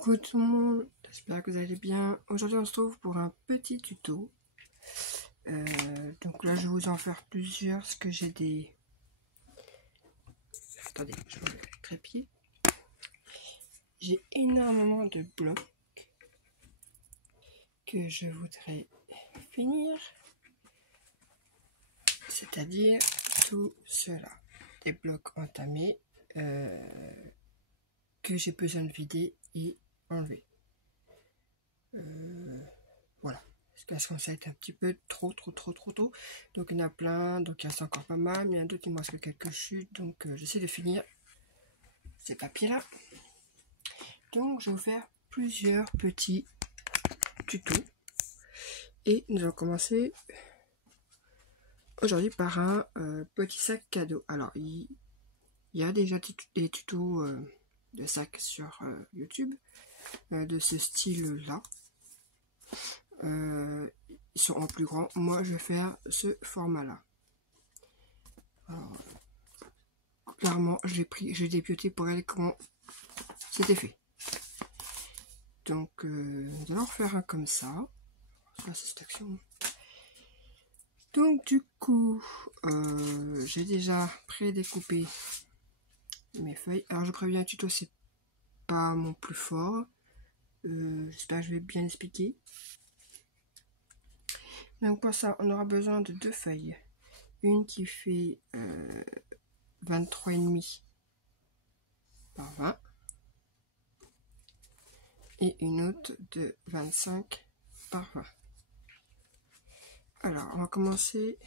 Coucou tout le monde, j'espère que vous allez bien. Aujourd'hui on se retrouve pour un petit tuto. Donc là je vais vous en faire plusieurs parce que j'ai des... Attendez, je vais le trépied. J'ai énormément de blocs que je voudrais finir. C'est-à-dire tout cela. Des blocs entamés que j'ai besoin de vider et enlever. Voilà. Parce que ça va être un petit peu trop tôt. Donc il y en a plein, donc il reste encore pas mal, mais il y en a d'autres, il me reste que quelques chutes, donc j'essaie de finir ces papiers là. Donc je vais vous faire plusieurs petits tutos. Et nous allons commencer aujourd'hui par un petit sac cadeau. Alors il y a déjà des tutos de sacs sur YouTube de ce style là. Ils sont en plus grand. Moi je vais faire ce format là. Alors, clairement j'ai dépioté pour regarder comment c'était fait. Donc nous allons refaire un comme ça. C'est cette action. Donc du coup j'ai déjà prédécoupé mes feuilles. Alors je préviens, un tuto c'est pas mon plus fort. J'espère que je vais bien expliquer. Donc pour ça on aura besoin de deux feuilles. Une qui fait 23,5 par 20 et une autre de 25 par 20. Alors on va commencer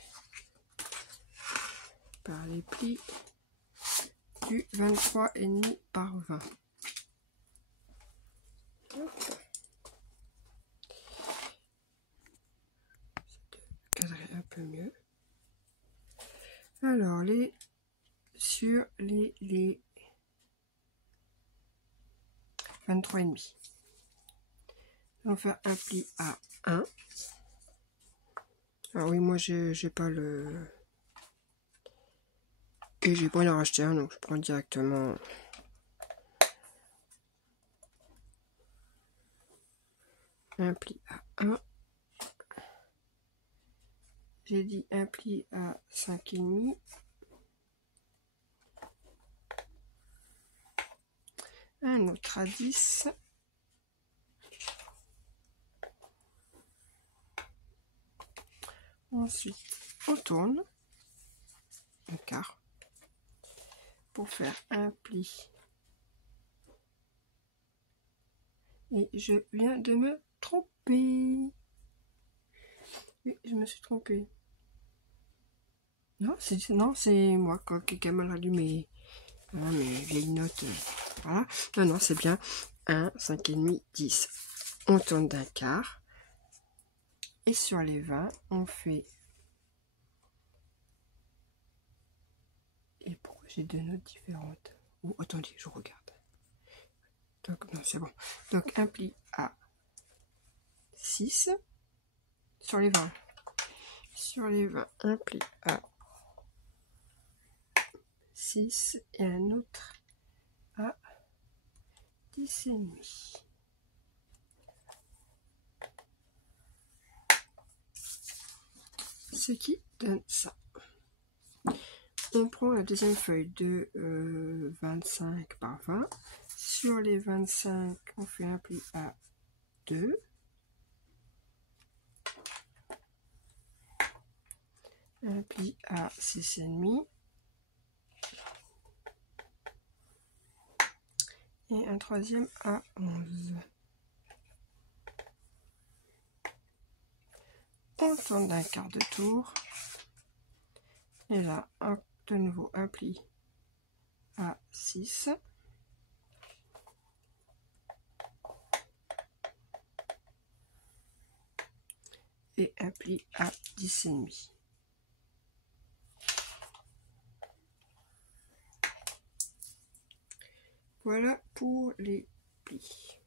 par les plis du 23,5 par 20. Cadrer un peu mieux. Alors sur les 23,5. On va faire un pli à 1. Alors oui, moi j'ai pas le... Et j'ai pas envie d'en racheter un, donc je prends directement... un pli à 1. J'ai dit un pli à 5,5. Un autre à 10. Ensuite, on tourne un quart pour faire un pli. Et je viens de me tromper. Oui, je me suis trompée. Non, c'est moi qui a mal allumé mes vieilles notes. Voilà. Non, c'est bien. 1, 5,5, 10. On tourne d'un quart. Et sur les 20, on fait... Et pourquoi j'ai deux notes différentes? Oh, attendez, je regarde. Donc, non, c'est bon. Donc, un pli à 6 sur les 20. Sur les 20, un pli à 6 et un autre à 10,5. Ce qui donne ça. On prend la deuxième feuille de 25 par 20. Sur les 25, on fait un pli à 2. Un pli à 6,5. Et un troisième à 11. On tourne d'un quart de tour. Et là, de nouveau un pli à 6. Et un pli à 10,5. Voilà pour les plis.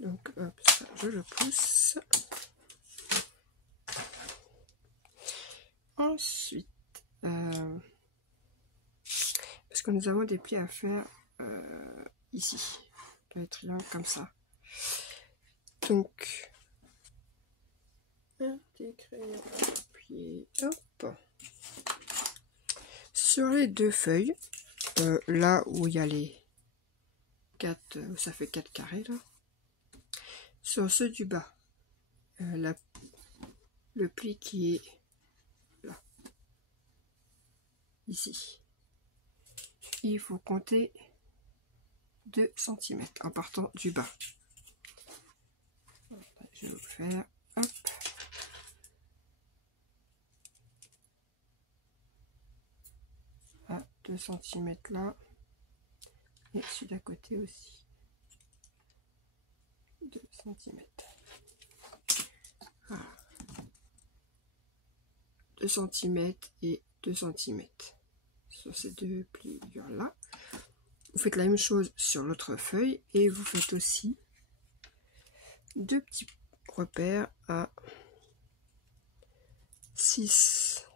Donc hop, ça, je le pousse. Ensuite, parce puisque nous avons des plis à faire ici, dans les triangles comme ça. Donc, un petit crayon, puis hop. Sur les deux feuilles, là où il y a les 4, ça fait 4 carrés là. Sur ceux du bas, le pli qui est là, ici, il faut compter 2 cm en partant du bas. Je vais vous faire, hop, à 2 cm là, et celui d'à côté aussi, 2 cm. Voilà. 2 cm et 2 cm sur ces deux pliures là. Vous faites la même chose sur l'autre feuille et vous faites aussi 2 petits repères à 6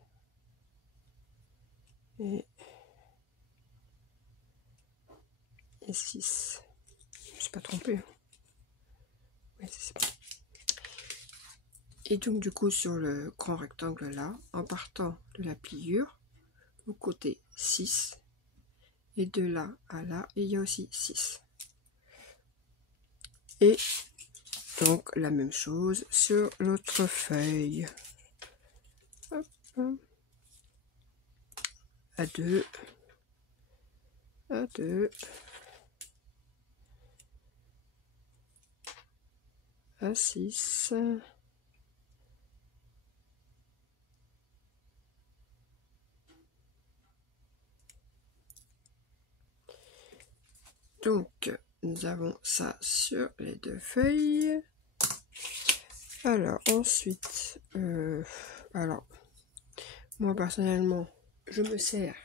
et 6. Je ne suis pas trompée. Oui, c'est bon. Et donc du coup sur le grand rectangle là, en partant de la pliure, vous comptez 6. Et de là à là, il y a aussi 6. Et donc la même chose sur l'autre feuille. Hop. À 2, à 2, à 6, donc nous avons ça sur les deux feuilles. Alors ensuite, alors moi personnellement je me sers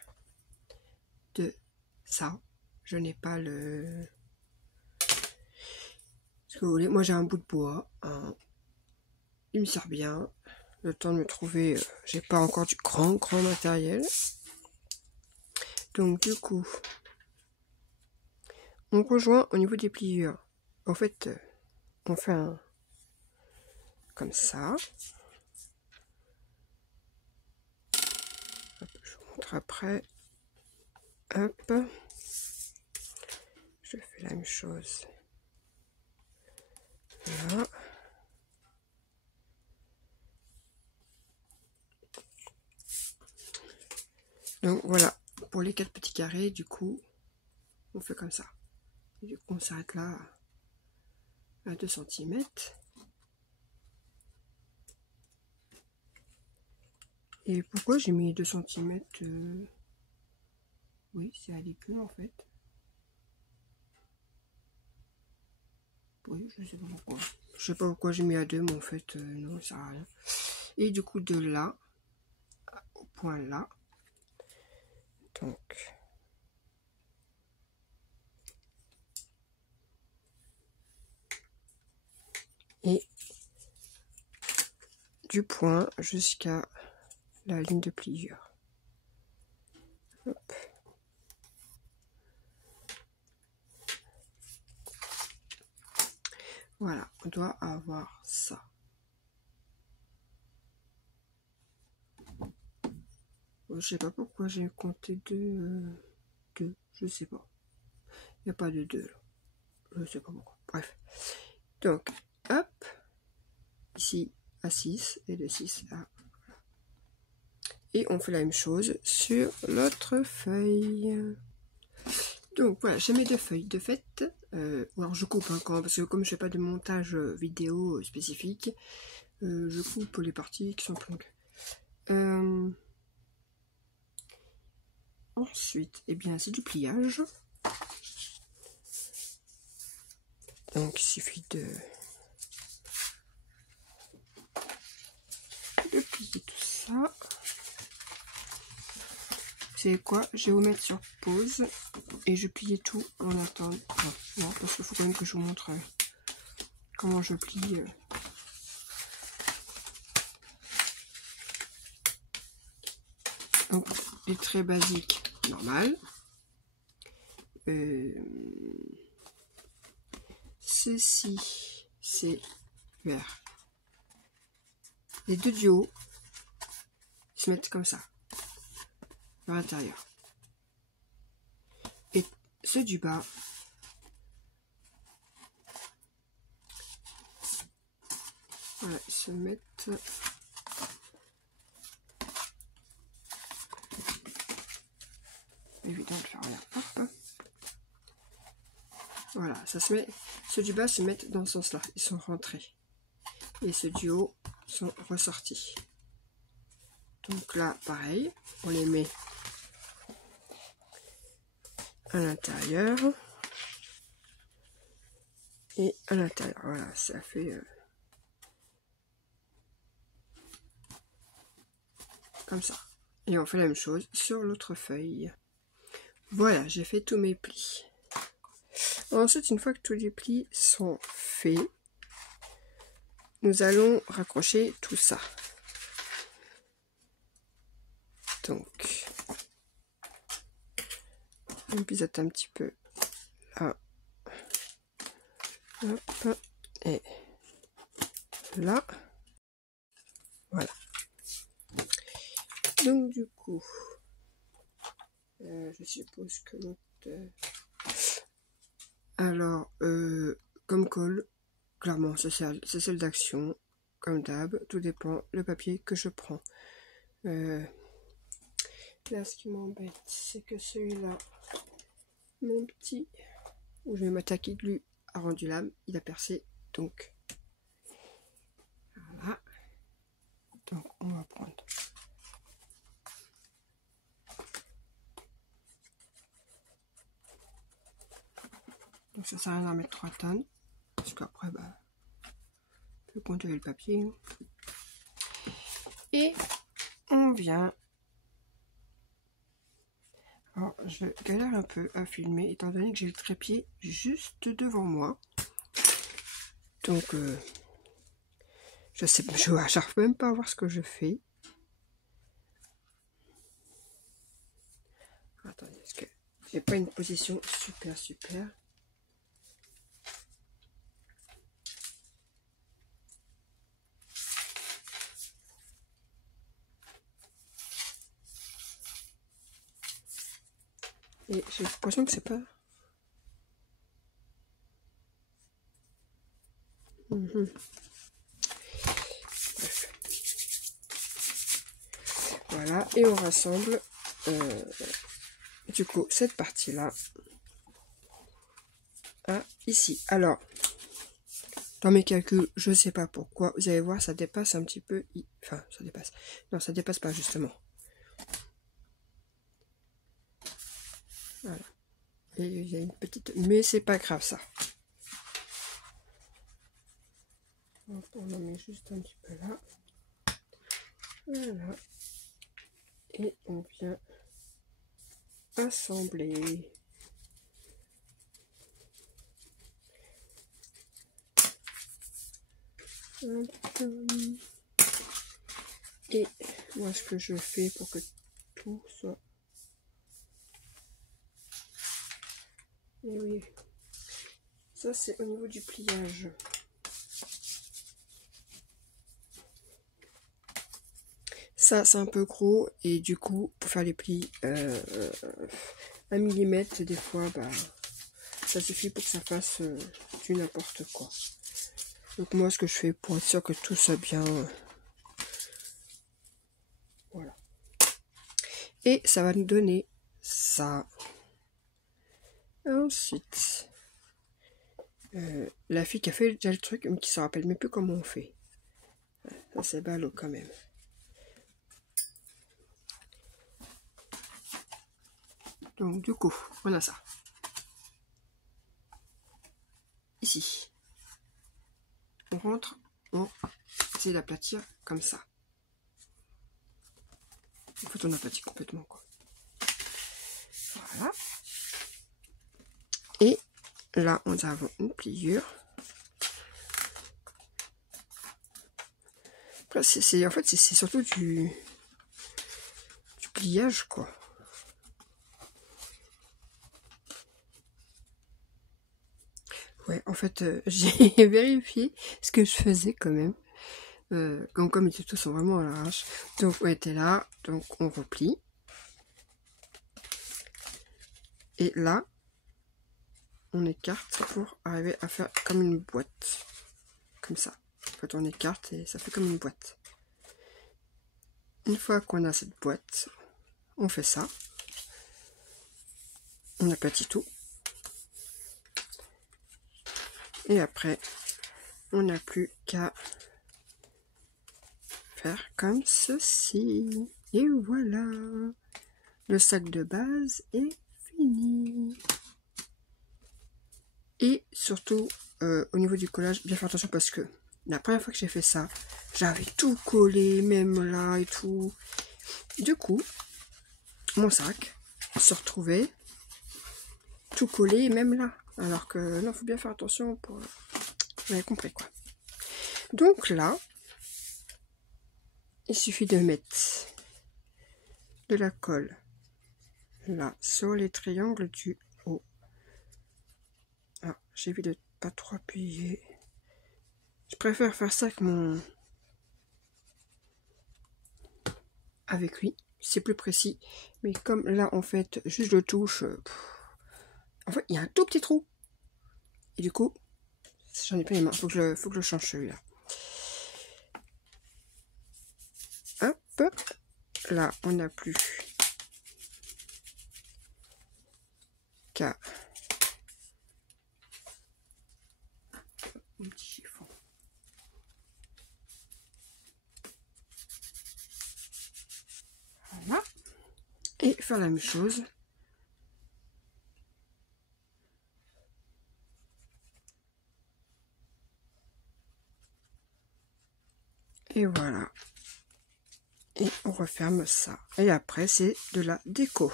de ça. Je n'ai pas le, ce que vous voulez. Moi j'ai un bout de bois, hein. Il me sert bien. Le temps de me trouver, j'ai pas encore du grand matériel. Donc du coup, on rejoint au niveau des pliures. En fait, on fait un comme ça. Hop, je vous montre après. Hop, je fais la même chose là. Donc voilà, pour les 4 petits carrés, du coup, on fait comme ça. Et du coup, on s'arrête là à 2 cm. Et pourquoi j'ai mis 2 cm oui, c'est ridicule en fait. Oui, je sais pas pourquoi. Je sais pas pourquoi j'ai mis à 2, mais en fait, non, ça sert à rien. Et du coup, de là au point là, donc et du point jusqu'à la ligne de pliure. Hop. Voilà, on doit avoir ça. Je sais pas pourquoi j'ai compté 2, je sais pas. Il n'y a pas de 2 là. Je sais pas pourquoi. Bref. Donc, hop, ici à 6 et de 6 à... Et on fait la même chose sur l'autre feuille. Donc voilà, j'ai mes 2 feuilles de fait. Alors je coupe hein, parce que comme je fais pas de montage vidéo spécifique, je coupe les parties qui sont plus longues. Ensuite, eh bien c'est du pliage. Donc il suffit de plier tout ça. Vous savez quoi? Je vais vous mettre sur pause et je plie tout en attendant. Non, parce qu'il faut quand même que je vous montre comment je plie. Donc, les traits basiques, normal. ceci, c'est vert. Les deux du haut se mettent comme ça, vers l'intérieur. Et ceux du bas, voilà, se mettent évident de faire rien. Hop. Voilà, ça se met. Ceux du bas se mettent dans ce sens-là, ils sont rentrés. Et ceux du haut sont ressortis. Donc là, pareil, on les met à l'intérieur et à l'intérieur. Voilà, ça fait comme ça. Et on fait la même chose sur l'autre feuille. Voilà, j'ai fait tous mes plis. Ensuite, une fois que tous les plis sont faits, nous allons raccrocher tout ça. Donc, on pisote un petit peu là, hop, et là, voilà. Donc du coup, je suppose que l'autre... Alors, comme colle, clairement, c'est celle d'action, comme d'hab, tout dépend le papier que je prends. Là, ce qui m'embête, c'est que celui-là, mon petit, où je vais m'attaquer de lui, a rendu l'âme, il a percé, donc voilà. Donc on va prendre donc ça sert à rien d'en mettre 3 tonnes parce qu'après bah je vais contourner le papier et on vient. Alors je galère un peu à filmer étant donné que j'ai le trépied juste devant moi, donc je sais pas, je n'arrive même pas à voir ce que je fais. Attendez, parce que j'ai pas une position super. Et j'ai l'impression que c'est pas... Voilà, et on rassemble du coup cette partie-là à ici. Alors, dans mes calculs, je sais pas pourquoi, vous allez voir, ça dépasse un petit peu... Enfin, ça dépasse. Non, ça dépasse pas justement. Voilà. Et il y a une petite... Mais c'est pas grave ça. Donc, on en met juste un petit peu là. Voilà. Et on vient assembler. Et moi ce que je fais pour que tout soit... Et oui, ça c'est au niveau du pliage. Ça c'est un peu gros et du coup pour faire les plis 1 millimètre des fois bah ça suffit pour que ça fasse du n'importe quoi. Donc moi ce que je fais pour être sûr que tout soit bien voilà. Et ça va nous donner ça. Ensuite la fille qui a fait déjà le truc mais qui se rappelle même plus comment on fait. Ça c'est ballot quand même. Donc du coup, on a ça. Ici. On rentre, on essaie d'aplatir comme ça. En fait, on aplatit complètement, quoi. Voilà. Et là, nous avons une pliure. Là, en fait, c'est surtout du pliage, quoi. Ouais, en fait, j'ai vérifié ce que je faisais quand même. Comme ils étaient tous vraiment à l'arrache. Donc on était là, donc on replie. Et là, on écarte pour arriver à faire comme une boîte. Comme ça. En fait, on écarte et ça fait comme une boîte. Une fois qu'on a cette boîte, on fait ça. On aplatit tout. Et après, on n'a plus qu'à faire comme ceci. Et voilà. Le sac de base est fini. Et surtout, au niveau du collage, bien faire attention parce que la première fois que j'ai fait ça, j'avais tout collé, même là et tout. Du coup, mon sac se retrouvait tout collé, même là. Alors que non, faut bien faire attention pour... Vous avez compris quoi. Donc là, il suffit de mettre de la colle là sur les triangles du haut. Ah, j'ai vu de pas trop appuyer. Je préfère faire ça avec lui, c'est plus précis. Mais comme là en fait, juste je le touche, en fait il y a un tout petit trou. Et du coup, j'en ai pas les mains, faut que je le change celui-là. Hop, là on n'a plus qu'à un petit chiffon. Voilà. Et faire la même chose. Et voilà. Et on referme ça. Et après, c'est de la déco.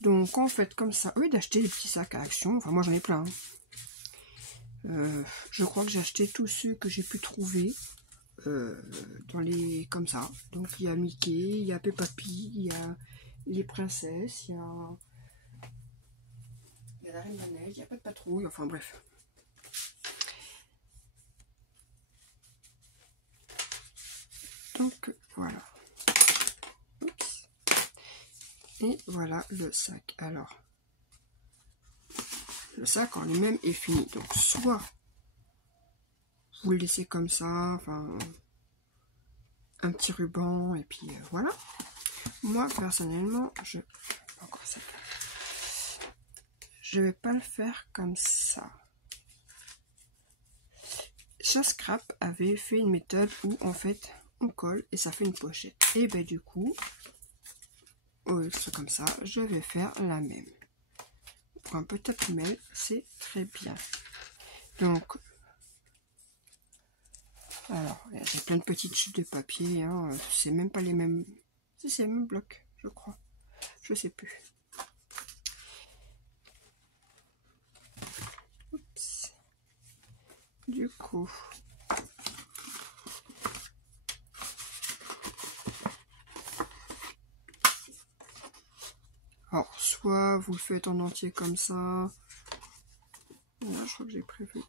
Donc, en fait, comme ça, au lieu d'acheter des petits sacs à action, enfin, moi j'en ai plein. Je crois que j'ai acheté tous ceux que j'ai pu trouver dans les comme ça. Donc, il y a Mickey, il y a Peppa Pig, il y a les princesses, il y a la Reine de la Neige, il n'y a pas de patrouille, enfin bref. Donc, voilà. Oups. Et voilà le sac. Alors, le sac en lui-même est fini. Donc, soit vous le laissez comme ça, enfin, un petit ruban, et puis voilà. Moi, personnellement, je vais pas le faire comme ça. Scrap avait fait une méthode où, en fait, on colle et ça fait une pochette. Et ben du coup, c'est comme ça, je vais faire la même. Pour un petit tapis-mail, c'est très bien. Donc, alors, j'ai plein de petites chutes de papier, hein, c'est même pas les mêmes, c'est les mêmes blocs, je crois, je sais plus. Oups. Du coup, alors, soit vous le faites en entier comme ça, là, je crois que j'ai prévu,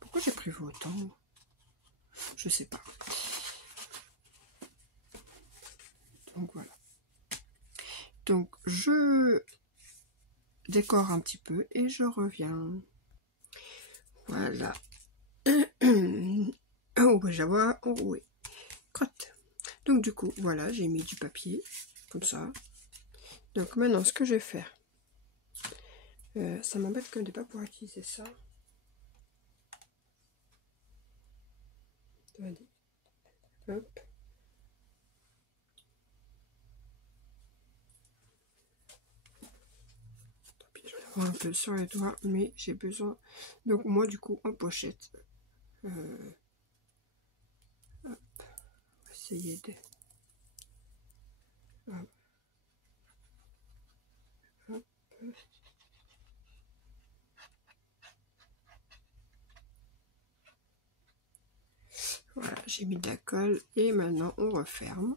pourquoi j'ai prévu autant? Je sais pas. Donc voilà. Donc je décore un petit peu et je reviens. Voilà. Oh, bah, j'avoue, oh oui. Crotte. Donc du coup, voilà, j'ai mis du papier, comme ça. Donc maintenant, ce que je vais faire, ça m'embête que de ne pas pouvoir utiliser ça. Attendez. Hop. Un peu sur les doigts, mais j'ai besoin. Donc moi du coup en pochette, hop, on va essayer de. Hop, hop. Voilà, j'ai mis de la colle et maintenant on referme.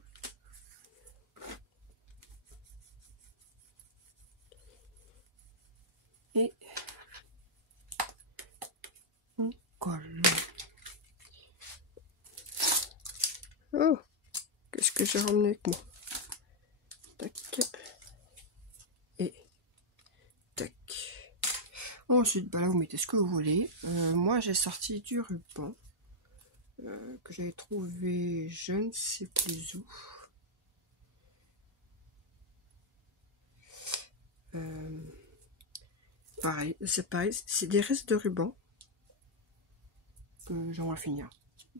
Et j'ai ramené avec moi. Tac. Et tac. Ensuite, bah là, vous mettez ce que vous voulez. Moi, j'ai sorti du ruban que j'avais trouvé je ne sais plus où. Pareil, c'est pareil, c'est des restes de ruban que j'aimerais finir.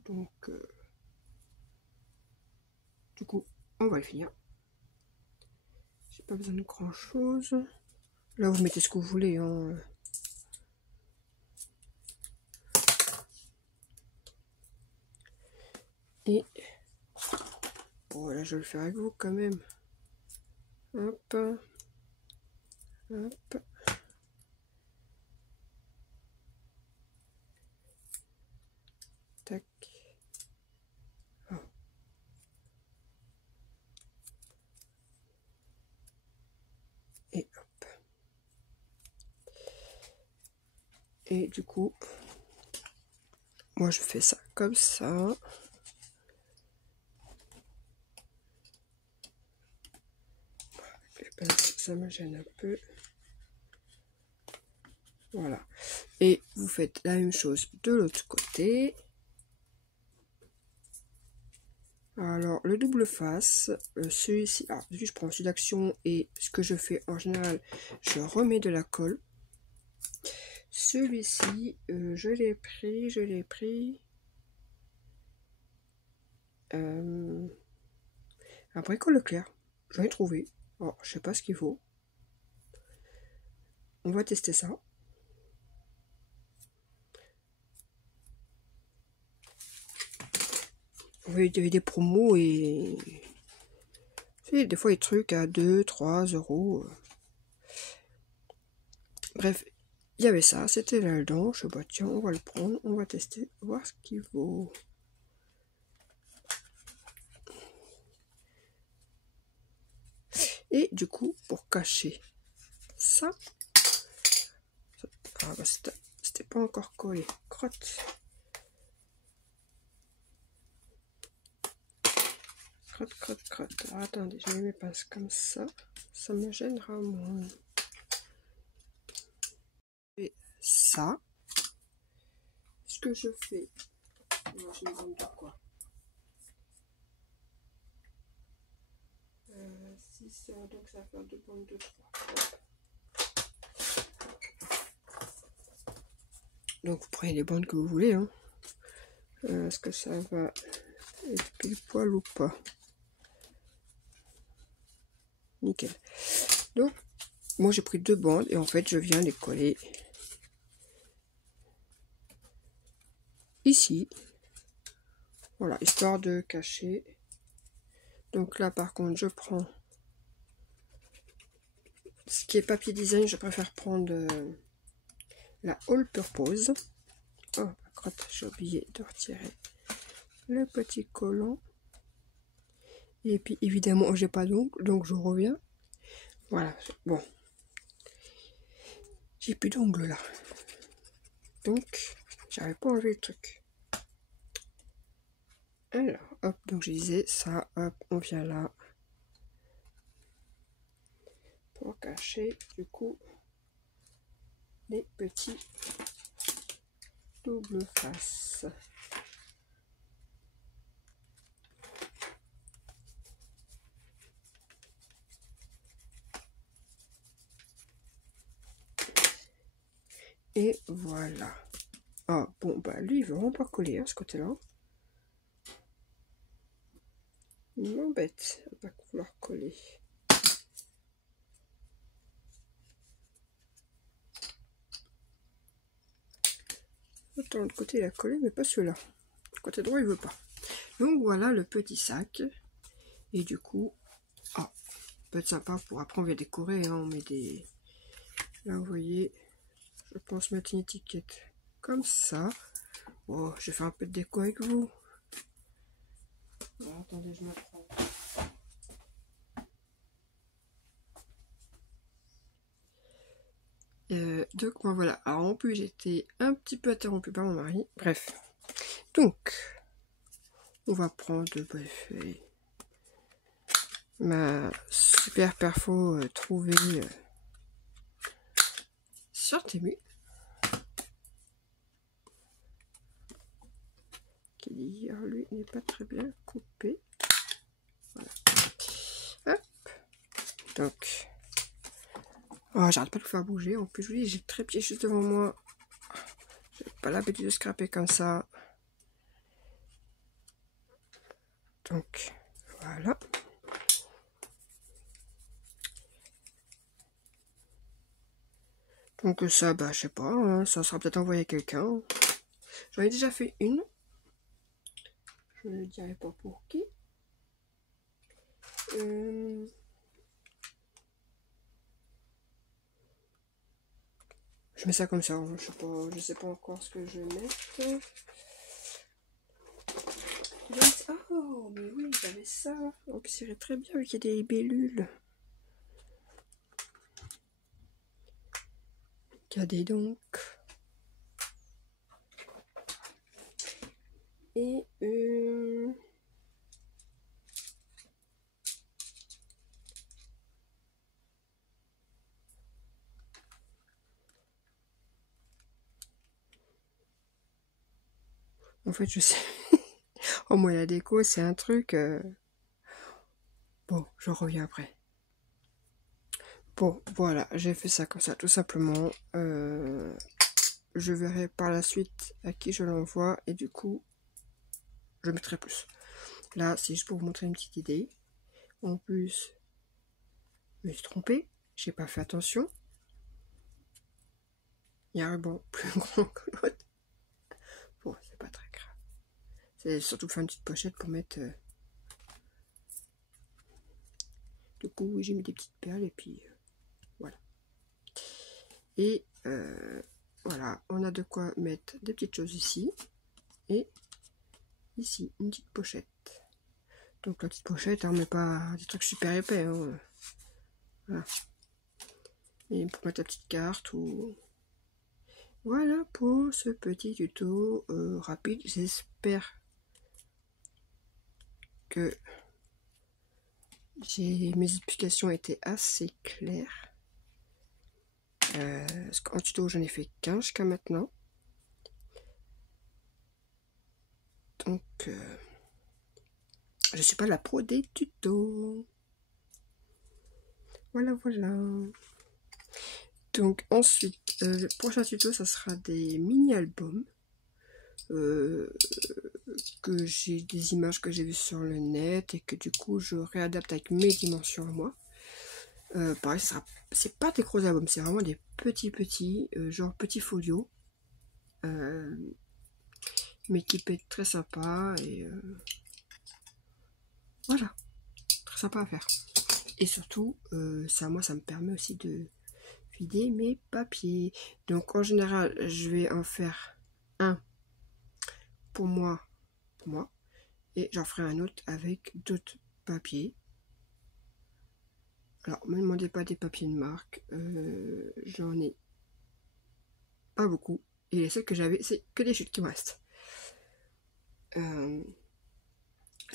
Donc, du coup, on va le finir. J'ai pas besoin de grand chose. Là, vous mettez ce que vous voulez. Hein. Et bon, là, je vais le faire avec vous quand même. Hop, hop. Tac. Oh. Et hop. Et du coup, moi je fais ça comme ça. Les pinces, ça me gêne un peu. Voilà. Et vous faites la même chose de l'autre côté. Alors, le double face, celui-ci, alors, je prends celui d'action et ce que je fais en général, je remets de la colle. Celui-ci, je l'ai pris. Un bricole Leclerc, j'en ai trouvé. Oh, je sais pas ce qu'il faut. On va tester ça. Vous voyez, il y avait des promos et des fois des trucs à 2, 3 euros. Bref, il y avait ça, c'était là-dedans. Je sais pas, tiens, on va le prendre, on va tester, voir ce qu'il vaut. Et du coup, pour cacher ça, ah bah c'était pas encore collé, crotte. Crotte. Alors, attendez, je mets mes pinces comme ça me gênera moins. Et ça, ce que je fais, moi j'ai une bande de quoi 6, donc ça va faire 2 bandes de 3. Donc vous prenez les bandes que vous voulez. Hein. Est-ce que ça va être pile poil ou pas? Nickel. Donc, moi j'ai pris 2 bandes et en fait je viens les coller ici. Voilà, histoire de cacher. Donc là par contre je prends ce qui est papier design, je préfère prendre la All Purpose. Oh, crotte, j'ai oublié de retirer le petit collant. Et puis évidemment j'ai pas d'ongles, donc je reviens. Voilà, bon. J'ai plus d'ongles là. Donc, j'avais pas enlevé le truc. Alors, hop, donc je disais ça, hop, on vient là. Pour cacher, du coup, les petits double face. Et voilà. Ah, bon, bah lui, il veut vraiment pas coller à ce côté-là. Il m'embête à pas vouloir coller. Autant l'autre côté, il a collé, mais pas celui-là. Le côté droit, il veut pas. Donc voilà le petit sac. Et du coup, ah, peut être sympa pour après on vient décorer. Hein, on met des... Là, vous voyez, je pense mettre une étiquette comme ça. Oh, je fais un peu de déco avec vous. Alors, attendez, je me prends. Donc moi voilà, alors en plus j'étais un petit peu interrompue par mon mari, bref. Donc, on va prendre, bref, ma super perfo trouvée sur Temu. Qui d'ailleurs lui n'est pas très bien coupé. Voilà. Hop. Donc, oh, j'arrête pas de le faire bouger. En plus, oui, j'ai le trépied juste devant moi. J'ai pas l'habitude de scraper comme ça. Donc, voilà. Donc ça, bah, je sais pas, hein, ça sera peut-être envoyé à quelqu'un. J'en ai déjà fait une. Je ne dirai pas pour qui. Je mets ça comme ça, hein, je sais pas encore ce que je vais mettre. Oh, mais oui, j'avais ça. Oh, ça irait très bien vu qu'il y a des bellules. Regardez donc. Et en fait, je sais. Oh, moi, la déco, c'est un truc. Bon, je reviens après. Bon, voilà, j'ai fait ça comme ça, tout simplement. Je verrai par la suite à qui je l'envoie et du coup, je mettrai plus. Là, c'est juste pour vous montrer une petite idée. En plus, je me suis trompée, j'ai pas fait attention. Il y a un ruban plus grand que l'autre. Bon, c'est pas très grave. C'est surtout faire une petite pochette pour mettre. Du coup, j'ai mis des petites perles et puis voilà. Et voilà, on a de quoi mettre des petites choses ici. Et ici, une petite pochette. Donc la petite pochette, on met pas des trucs super épais. Hein. Voilà. Et pour mettre la petite carte ou... Voilà pour ce petit tuto rapide. J'espère que mes explications étaient assez claires. Parce qu'en tuto, j'en ai fait qu'un jusqu'à maintenant. Donc, je suis pas la pro des tutos. Voilà, voilà. Donc ensuite, le prochain tuto, ça sera des mini-albums. Que j'ai des images que j'ai vues sur le net et que du coup, je réadapte avec mes dimensions à moi. Pareil, c'est pas des gros albums, c'est vraiment des petits, genre petits folios. Mais qui peut être très sympa et voilà, très sympa à faire. Et surtout, ça, moi, ça me permet aussi de vider mes papiers. Donc en général, je vais en faire un pour moi, et j'en ferai un autre avec d'autres papiers. Alors, ne me demandez pas des papiers de marque, j'en ai pas beaucoup. Et les seuls que j'avais, c'est que des chutes qui me restent.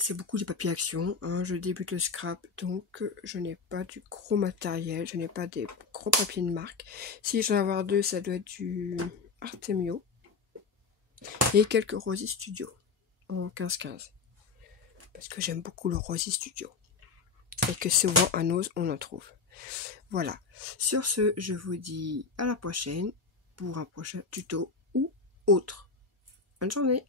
C'est beaucoup de papier action, hein. Je débute le scrap, donc je n'ai pas du gros matériel, je n'ai pas des gros papiers de marque. Si j'en ai avoir deux, ça doit être du Artemio et quelques Rosy Studio en 15-15. Parce que j'aime beaucoup le Rosy Studio et que souvent à Nose on en trouve. Voilà, sur ce, je vous dis à la prochaine pour un prochain tuto ou autre. Bonne journée!